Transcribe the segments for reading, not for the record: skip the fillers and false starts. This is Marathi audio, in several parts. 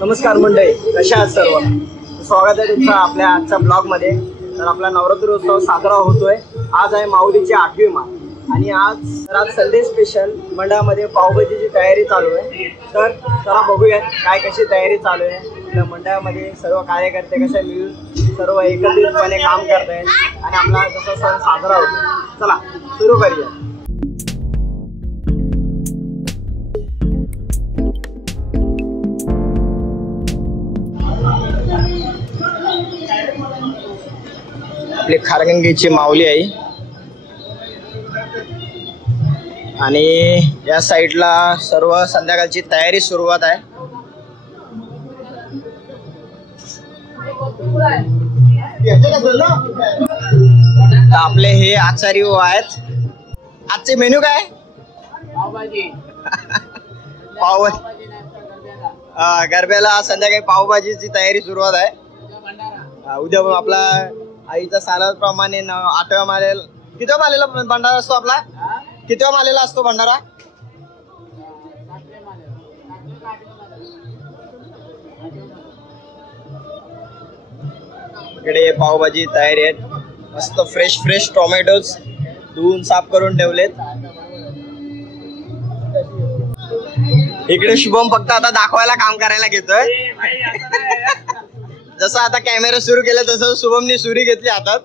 नमस्कार मंडळी, कशा आहात सर्व? स्वागत आहे तुमचं आपल्या आजच्या ब्लॉगमध्ये. तर आपला नवरात्री उत्सव साजरा होतोय. आज आहे माऊलीची 8वी माळ आणि आज संडे स्पेशल मंडळामध्ये पावभाजीची तयारी चालू आहे. तर चला बघूया काय कशी तयारी चालू आहे. आपल्या मंडळामध्ये सर्व कार्यकर्ते कसे मिळून सर्व एकत्रितपणे काम करत आहेत आणि आपला जसा सण साजरा होतो. चला सुरू करूया. आपली खारगंगेची माऊली आहे आणि या साईडला सर्व संध्याकाळची तयारी सुरुवात आहे. आपले हे आचारी आहेत. आजचे मेन्यू काय? पावभाजी. पावभाजी. गरब्याला संध्याकाळी पावभाजीची तयारी सुरुवात आहे. उद्या आपला आईचा सालाप्रमाणे 8व्या मालेला कितव्या मालेला भंडारा असतो आपला? कितव्या मालेला असतो भंडारा? इकडे पावभाजी तयारी आहेत. मस्त फ्रेश फ्रेश टोमॅटोज धुवून साफ करून ठेवलेत. इकडे शुभम फक्त आता दाखवायला काम करायला घेतोय. जसं आता कॅमेरा सुरू केला तसं शुभमनी सुरी घेतली हातात.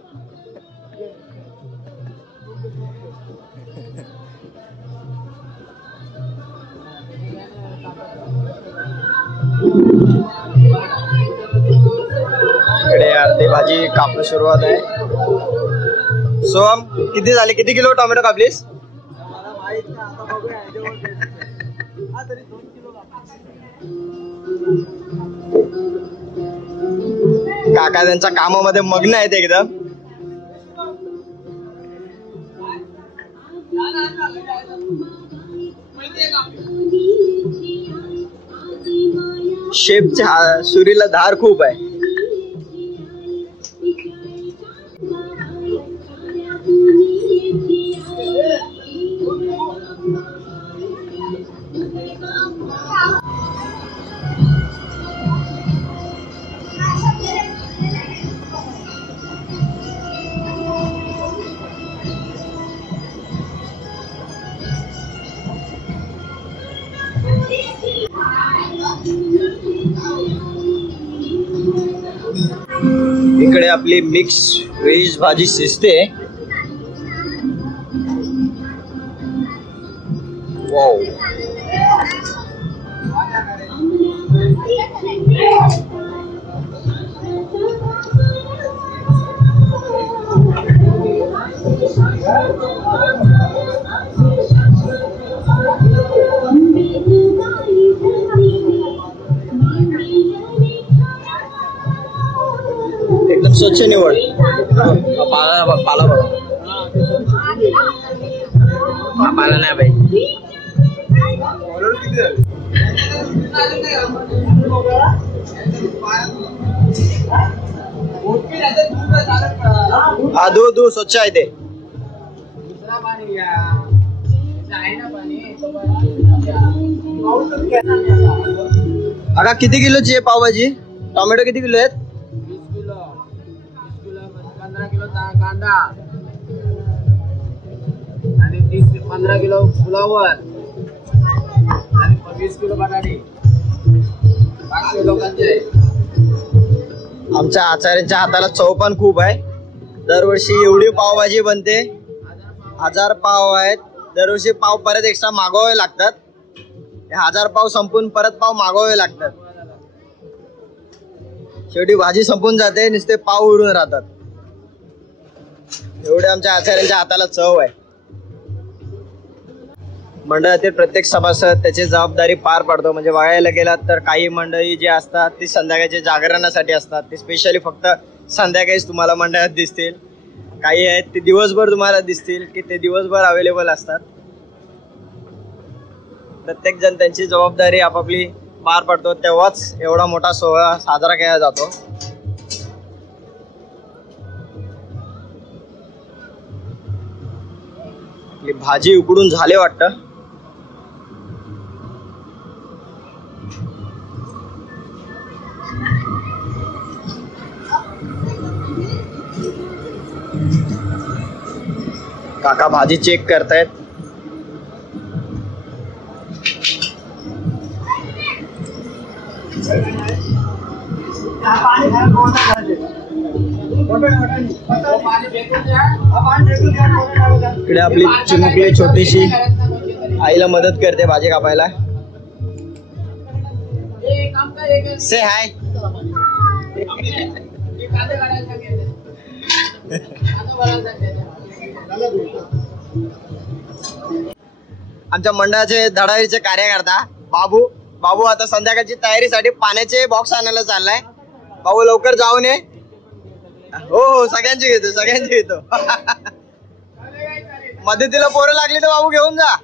इकडे अर्धी भाजी कापणं सुरुवात आहे. शुभम किती झाले? किती किलो टोमॅटो कापलीस? काका त्यांच्या कामामध्ये मग्न आहेत एकदम. शेपच्या सुरीला धार खूप आहे. इकडे आपली मिक्स व्हेज भाजी शिजते. वाव. एकदम स्वच्छ निवड. पाला पाला बघा. पाला नाही बाई. हा दू स्वच्छ आहे ते. अगा किती किलोची आहे पावभाजी? टोमॅटो किती किलो आहेत? 15 किलो कांदा आणि 15 किलो फ्लावर आणि 20 किलो बटाटे. 500 लोकांचे. आमच्या आचार्यांच्या हाताला चव पण खूप आहे. दरवर्षी एवढी पावभाजी बनते. 1000 पाव आहेत. दरवर्षी पाव परत एक्स्ट्रा मागवावे लागतात. 1000 पाव संपून परत पाव मागवावे लागतात. शेवटी भाजी संपून जाते, नुसते पाव उरून राहतात. एवढे आमच्या आचार्यांच्या हाताला चव आहे. मंडळातील प्रत्येक सभासद त्याची जबाबदारी पार पाडतो. म्हणजे बघायला गेलात तर काही मंडळी जी असतात ती संध्याकाळच्या जागरणासाठी असतात. ते स्पेशली फक्त संध्याकाळीच तुम्हाला मंडळात दिसतील. काही आहेत ते दिवसभर तुम्हाला दिसतील की ते दिवसभर अवेलेबल असतात. प्रत्येक जण त्यांची जबाबदारी आपापली पार पाडतो. तेव्हाच एवढा मोठा सोहळा साजरा केला जातो. भाजी उकडून झाले वाटतं. काका भाजी चेक करतायत. इकडे आपली चिमुकली छोटीशी आईला मदत करते भाजी कापायला. से हाय. आमच्या मंडळाचे धडाईचे कार्यकर्ता बाबू बाबू आता संध्याकाळची तयारीसाठी पाण्याचे बॉक्स आणायला चाललाय. बाबू लवकर जाऊन ये. हो हो सगळ्यांची घेतो सगळ्यांची घेतो. मदतीला पोरं लागली तर बाबू घेऊन जा.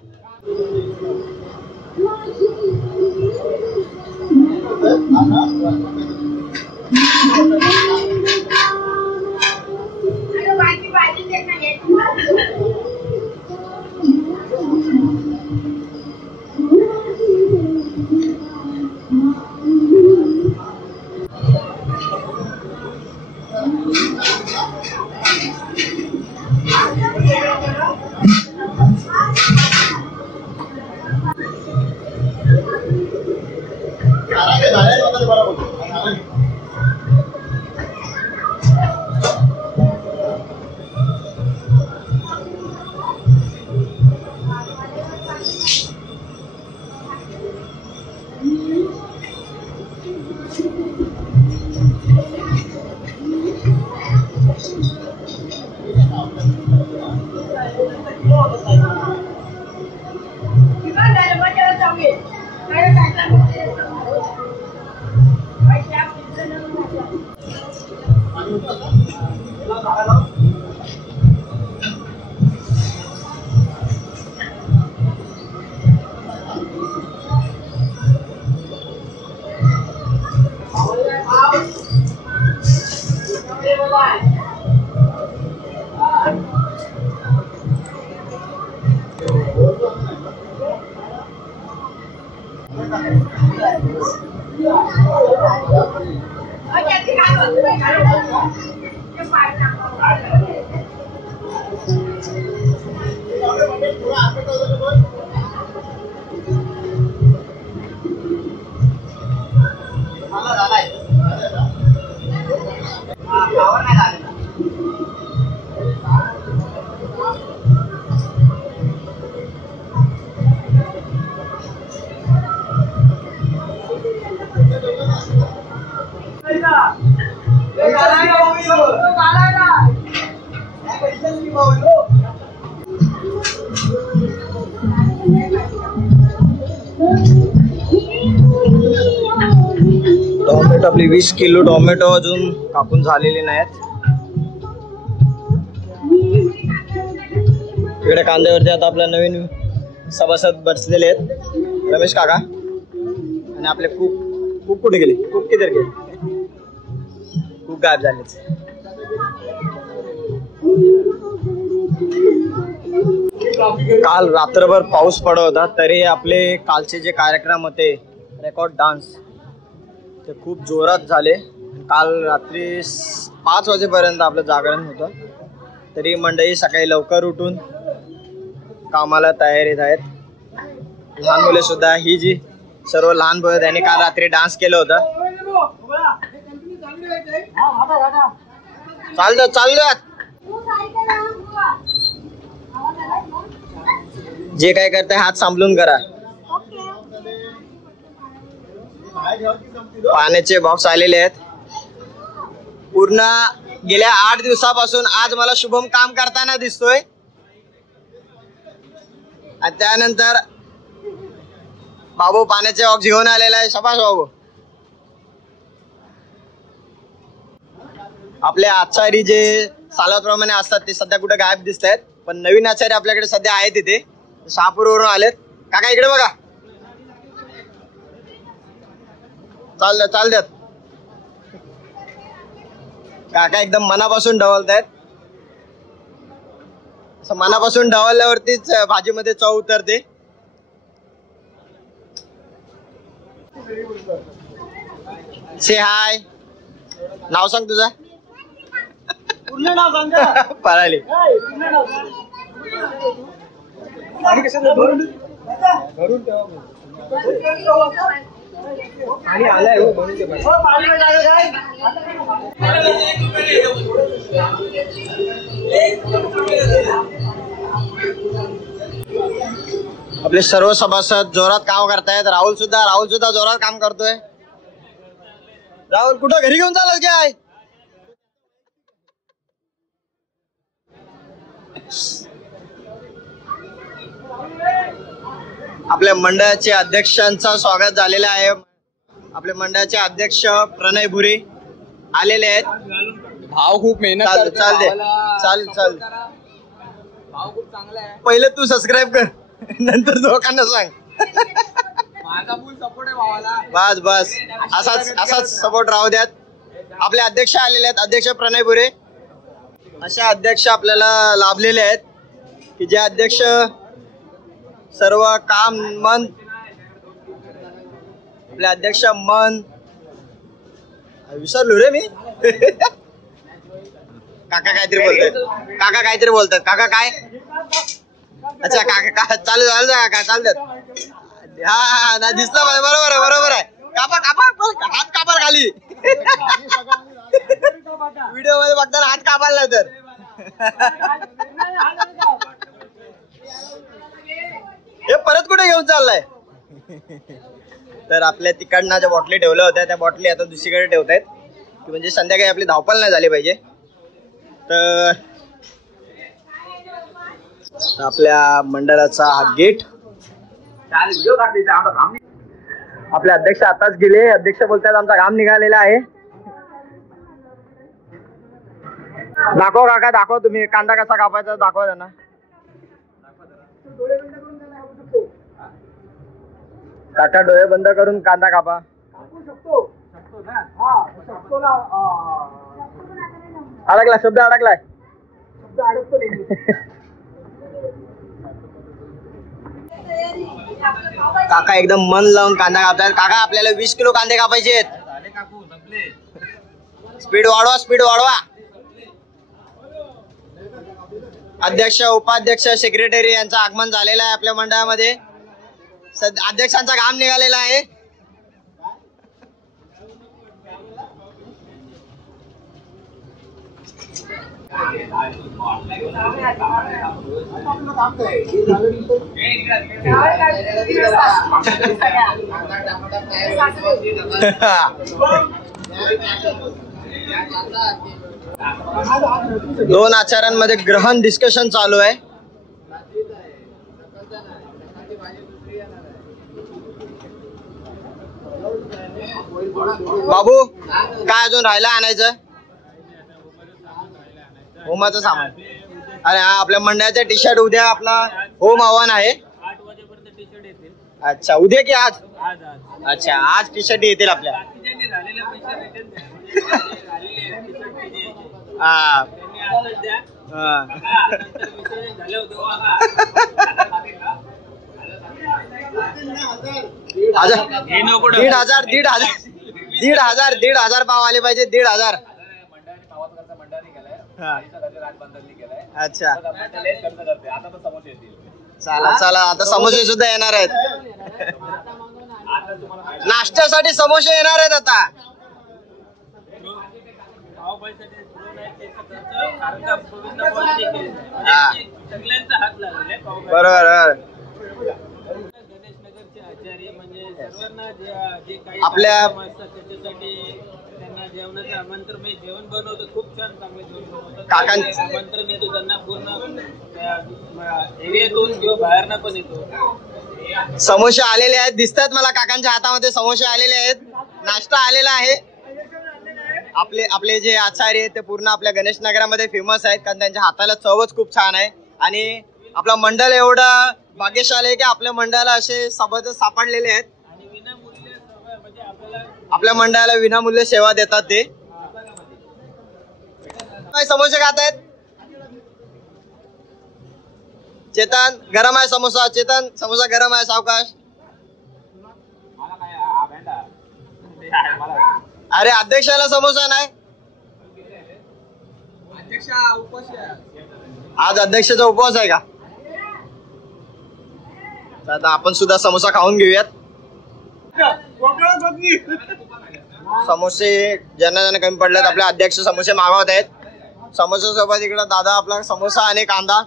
टोमॅटो आपली 20 किलो टोमॅटो अजून कापून झालेले नाहीत. इकडे कांद्यावरती आता आपल्या नवीन सभासद बसलेले आहेत रमेश काका आणि आपले कूक कुठे गेले. कूक किधर गेले. कूक गायब झाले. काल रात्रभर पाऊस पडत होता तरी आपले कालचे जे कार्यक्रम होते रेकॉर्ड डान्स ते खूप जोरात झाले. काल रात्री 5 वाजेपर्यंत आपलं जागरण होतं तरी मंडळी सकाळी लवकर उठून कामाला तयारीत आहेत. लहान मुले सुद्धा ही जी सर्व लहान मुलं त्यांनी काल रात्री डान्स केलं होतं. चालतात जे काय करते हात सांभाळून करा. पाण्याचे बॉक्स आलेले आहेत. पूर्ण गेल्या 8 दिवसापासून आज मला शुभम काम करताना दिसतोय आणि त्यानंतर बाबू पाण्याचे बॉक्स घेऊन आलेला आहे. शाबास बाबू. आपले आचारी जे सालाप्रमाणे असतात ते सध्या कुठे गायब दिसत आहेत पण नवीन आचारी आपल्याकडे सध्या आहेत तिथे शहापूरवरून आलेत. काका इकडे बघा. चाल द्यात. काका एकदम मनापासून ढवलतायत. असं मनापासून ढवलल्यावरतीच भाजीमध्ये चव उतरते. से हाय. नाव सांग तुझं. पूर्ण नाव सांग. पळाली. आणि कसं भरून ठेवा आणि आलाय हो म्हणून ते आपले सर्व सभासद जोरात काम करतायत. राहुल सुद्धा जोरात काम करतोय. राहुल कुठं घरी घेऊन चालत काय? आपल्या मंडळाचे अध्यक्षांचं स्वागत झालेलं आहे. आपले मंडळाचे अध्यक्ष प्रणय भुरे आलेले आहेत. भाव खूप मेहनत चाल भाव खूप चांगला आहे. पहिले तू सबस्क्राईब कर नंतर लोकांना सांग. माझा फुल सपोर्ट आहे भावाला. बस असाच सपोर्ट राहू द्यात. आपले अध्यक्ष आलेले आहेत. अध्यक्ष प्रणय भुरे. अशा अध्यक्ष आपल्याला लाभलेले आहेत की जे अध्यक्ष सर्व काम मन आपले अध्यक्ष मन विसरलो रे मी. काका काहीतरी बोलतात. काका काय? अच्छा काका चालू हा ना दिसलं मला. बरोबर आहे. कापा हात कापाल खाली. व्हिडिओ मध्ये बघताना हात कापाल नाही तर. हे परत कुठे घेऊन चाललाय? तर आपल्या तिकडनं ज्या बॉटली ठेवल्या होत्या त्या बॉटली आता दुसरीकडे ठेवतायत की म्हणजे संध्याकाळी आपली धावपळ नाही झाली पाहिजे. तर आपल्या मंडळाचा हा गेट. आपले अध्यक्ष आताच गेले. अध्यक्ष बोलतात आमचा घाम निघालेला आहे. दाखव काका दाखव. तुम्ही कांदा कसा कापायचा दाखवा त्यांना. काका डोळे बंद करून कांदा कापा. अडकला शब्द अडकलाय. काका एकदम मन लावून कांदा कापतात. काका आपल्याला 20 किलो कांदे कापायचे आहेत. स्पीड वाढवा. अध्यक्ष उपाध्यक्ष सेक्रेटरी यांचं आगमन झालेलं आहे आपल्या मंडळामध्ये. अध्यक्षांचा घाम निघालेला आहे. दोन आचार्यांमध्ये ग्रहण डिस्कशन चालू आहे. बाबू काय अजून राहिला आणायचं? होमाचं सामान. अरे हा आपल्या मंडळाचा टी शर्ट उद्या आपला होम आव्हान आहे. 8 वाजेपर्यंत टी शर्ट येतील. अच्छा उद्या की आज? आज अच्छा आज टी शर्ट येतील आपल्या. बाकीच्यांनी झालेले पैसे रिटर्न द्या. हा त्यांनी आजच द्या. नंतर विषय झाले होते बघा. 1,500 पाव आले पाहिजे. 1,500. अच्छा चला आता समोसे सुद्धा येणार आहेत. नाश्त्यासाठी समोसे येणार आहेत आता. बरोबर. आपल्या जेवणाचं आमंत्रण मी जेवण बनवतो. खूप छान चांगले जेवण बनवतात. काकांचं आमंत्रण येतो त्यांना पूर्ण एरियातून किंवा बाहेरनं पण येतो. समोसे आलेले आहेत दिसतात मला. काकांच्या हातामध्ये समोसे आलेले आहेत. नाश्ता आलेला आहे. आपले जे आचार्य आहेत ते पूर्ण आपल्या गणेश नगरामध्ये फेमस आहेत कारण त्यांच्या हाताला चवच खूप छान आहे. आणि आपलं मंडळ एवढं भाग्यशाली आहे की आपल्या मंडळाला असे सभासद सापडलेले आहेत. आपल्या मंडळाला विनामूल्य सेवा देतात ते. काय समोसे खात आहेत? चेतन गरम आहे समोसा. चेतन समोसा गरम आहे. सावकाश. अरे अध्यक्षाला समोसा नाही. आज अध्यक्षाचा उपवास आहे का? तर आता आपण सुद्धा समोसा खाऊन घेऊयात. समोसे ज्यांना ज्यांना कमी पडलेत आपले अध्यक्ष समोसे मागवत आहेत. समोसा सोबत इकडे दादा आपला समोसा आणि कांदा.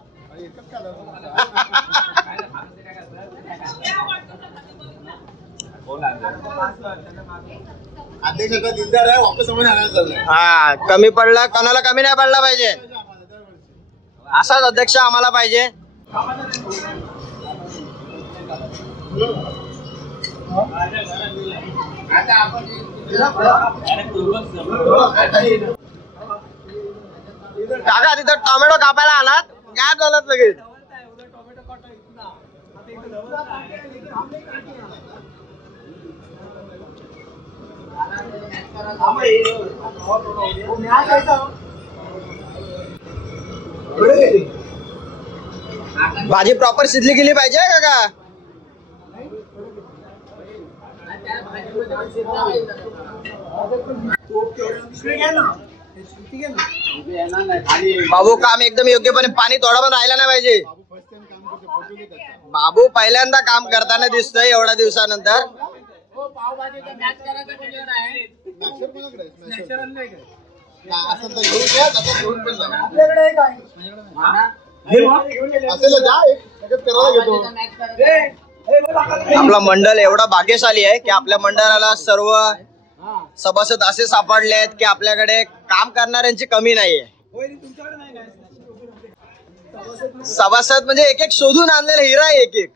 हा कमी पडला कोणाला कमी नाही पडला पाहिजे असाच अध्यक्ष आम्हाला पाहिजे. काका तिथं टोमॅटो कापायला आलात काय झालं लगेच. भाजी प्रॉपर शिजली गेली पाहिजे काका. बाबू काम एकदम योग्यपणे पाणी थोडा पण राहिला नाही पाहिजे. बाबू पहिल्यांदा काम करताना दिसतोय एवढ्या दिवसानंतर. आपला मंडळ एवढा भाग्यशाली आहे की आपल्या मंडळाला सर्व सभासद असे सापडले आहेत की आपल्याकडे काम करणाऱ्यांची कमी नाहीये. सभासद म्हणजे एक एक शोधून आणलेला हिरा आहे एक एक.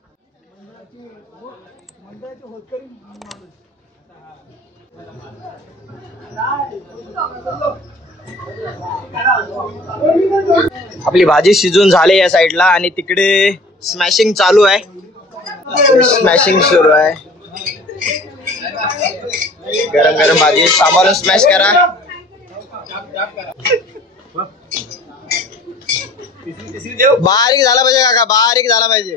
आपली भाजी शिजून झाली या साईडला आणि तिकडे स्मॅशिंग चालू आहे. स्मॅशिंग सुरू आहे. गरम गरम भाजी सांभाळून स्मॅश करा. बारीक झाला पाहिजे काका बारीक झाला पाहिजे.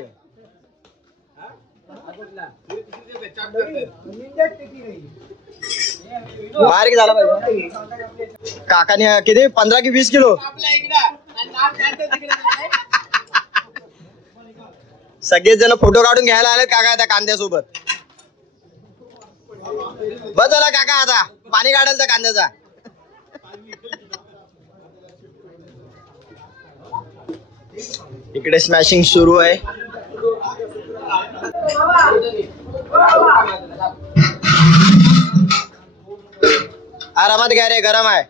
बारीक झाला पाहिजे. काकाने किती 15 की 20 किलो सगळेच जण फोटो काढून घ्यायला आले काका त्या कांद्यासोबत. बस झाला काका आता पाणी काढेल त्या कांद्याचा. इकडे स्मॅशिंग सुरू आहे. आरामात घ्या रे गरम आहे.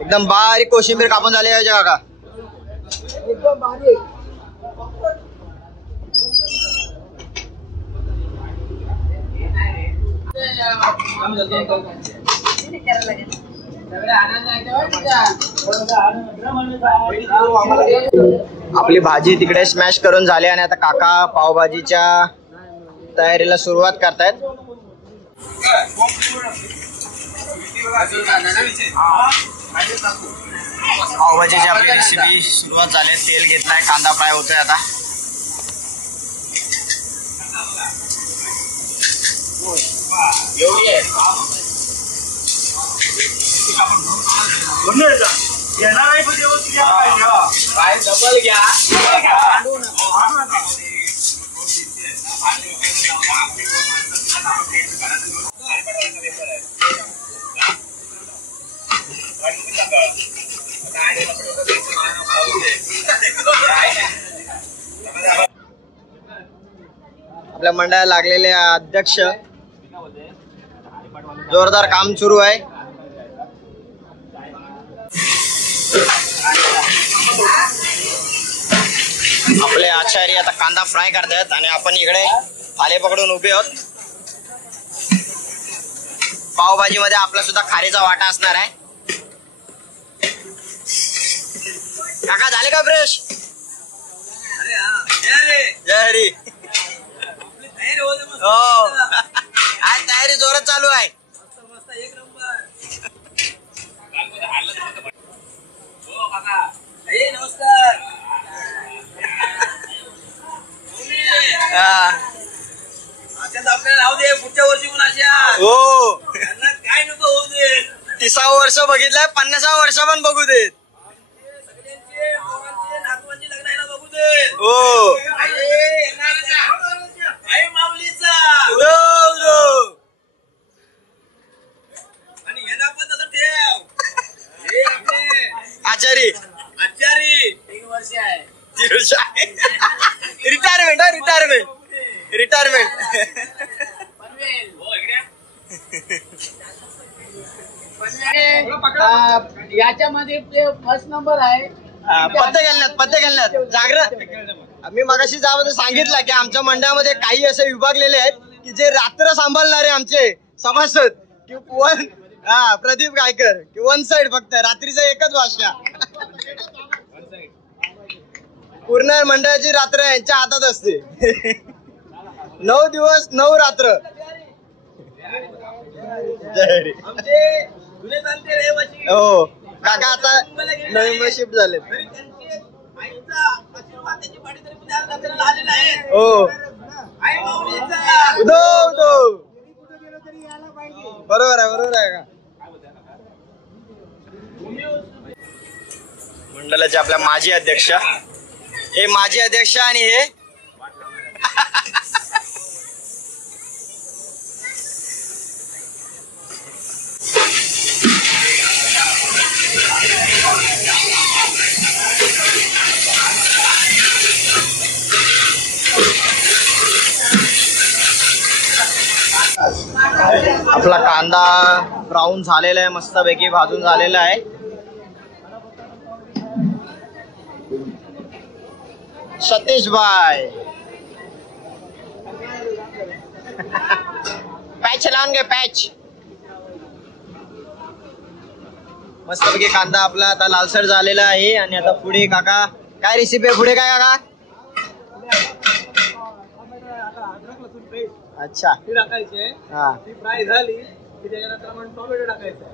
एकदम बारीक कोशिंबीर कापून झाली आहे काका. एकदम बारीक. आपली भाजी तिकडे स्मॅश करून झाली आणि आता काका पावभाजीच्या तयारीला सुरुवात करतायत. पावभाजीची आपली रेसिपी सुरुवात झाली. तेल घेतलाय कांदा फ्राय होतोय आता. डबल घ्या. आपल्या मंडळाला लागलेले अध्यक्ष जोरदार काम सुरू आहे. आपले आचार्य आता कांदा फ्राय करतायत आणि आपण इकडे थाली पकडून उभे आहोत. पावभाजी मध्ये आपला सुद्धा खारीचा वाटा असणार आहे. काका झाले का फ्रेश? जय हरी. हो आज तयारी जोरात चालू आहे. एक नंबर. नमस्कार. आपल्याला राहू दे पुढच्या वर्षी पण अशा. हो त्यांना काय नको होऊ दे. 30 वर्ष बघितलंय, 50 वर्ष पण बघू देत. सगळ्यांचे पोरांचे नातवांचे लग्न आहे ना बघू दे. हो आई माऊलीचा. आणि यांना पण तसं ठेव. हे आपले आचारी आचारी 3 वर्ष आहे. रिटायरमेंट याच्यामध्ये फर्स्ट नंबर आहे. पत्ते खेळण्यात जागरण. मी मगाशी जावं सांगितलं की आमच्या मंडळामध्ये काही असे विभागलेले आहेत की जे रात्र सांभाळणारे आमचे सभासद की प्रदीप गायकर की वन साइड फक्त रात्रीचं एकच वाजता. पूर्ण मंडळाची रात्र यांच्या हातात असते. 9 दिवस 9 रात्र. हो काका आता नवीन शिफ्ट झाले. हो बरोबर आहे का. मंडळाचे आपल्या माजी अध्यक्ष, हे माजी अध्यक्ष आणि हे आपला कांदा ब्राऊन झालेला आहे, मस्तपैकी भाजून झालेला आहे. सतीश भाई पॅच लावून घे पॅच. मस्तपैकी कांदा आपला आता लालसर झालेला आहे. आणि आता पुढे काका काय रेसिपी आहे? पुढे काय काका? अच्छा टाकायचे. हा ती फ्राय झाली की त्याच्यानंतर आपण टोमॅटो टाकायचा.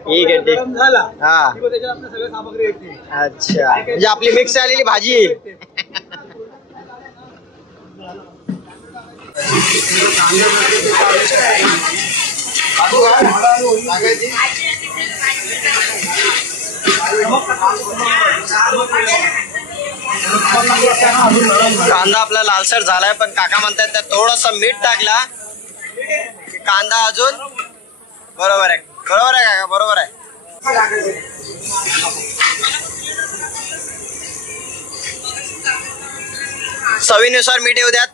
ठीक आहे ठीक. झाला हा की त्याच्यात आपल्या सगळ्या सामग्री येते. अच्छा म्हणजे आपली मिक्स झालेली भाजी आहे. कांदा आपला लालसर झालाय पण काका म्हणतात त्यात थोडंसं मीठ टाकला की कांदा अजून बरोबर आहे काका बरोबर आहे. चवीनुसार मीठ येऊ द्यात.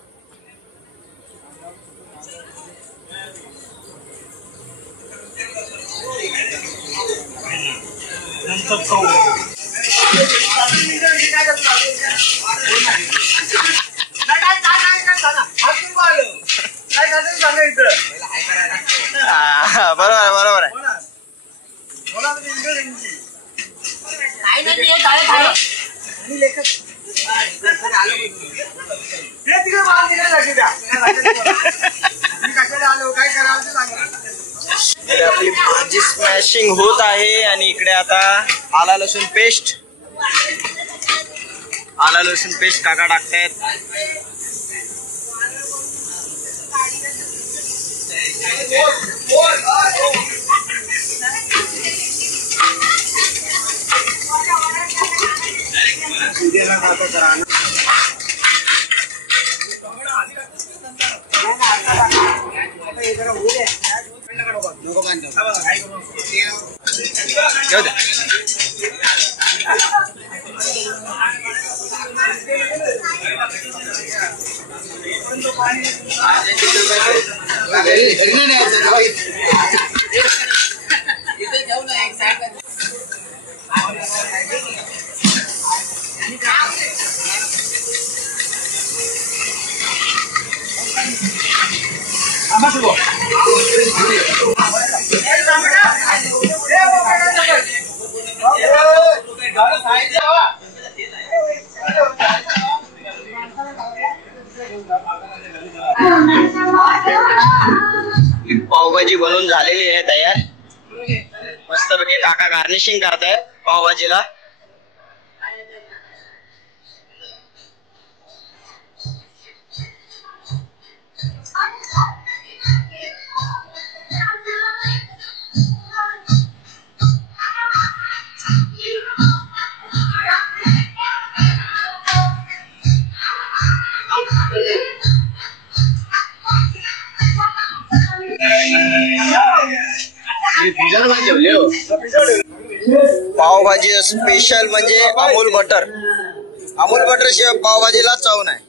बरोबर आहे. आपली भाजी स्मॅशिंग होत आहे. आणि इकडे आता आला लसूण पेस्ट काका टाकतायत. पावभाजी बनवून झालेली आहे तयार. मस्तपैकी काका गार्निशिंग करतायत पावभाजीला. पावभाजी स्पेशल म्हणजे अमूल बटर. अमूल बटर शिवाय पावभाजीला चव नाही.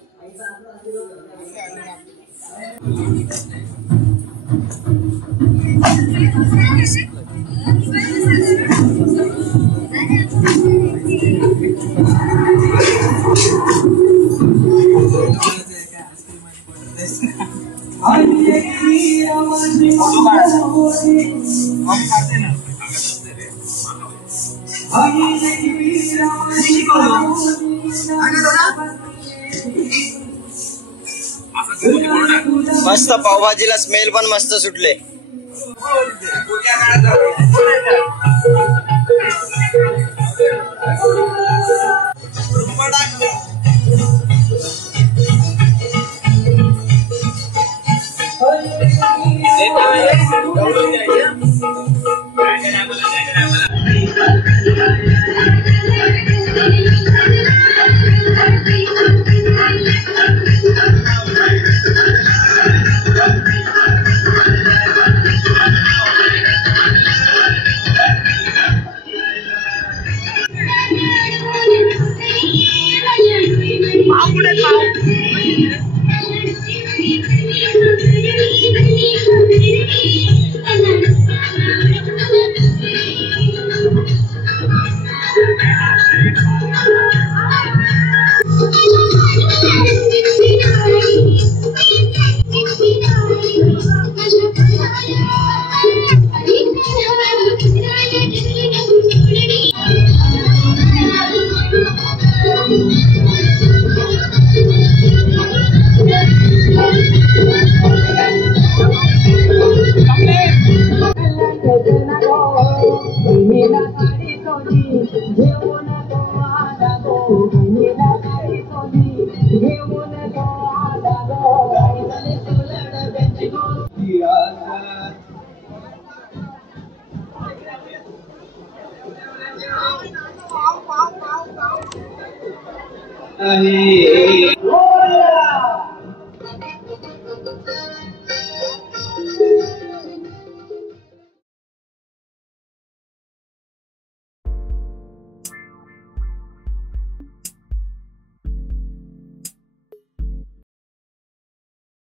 मस्त पावभाजीला स्मेल पण मस्त सुटले.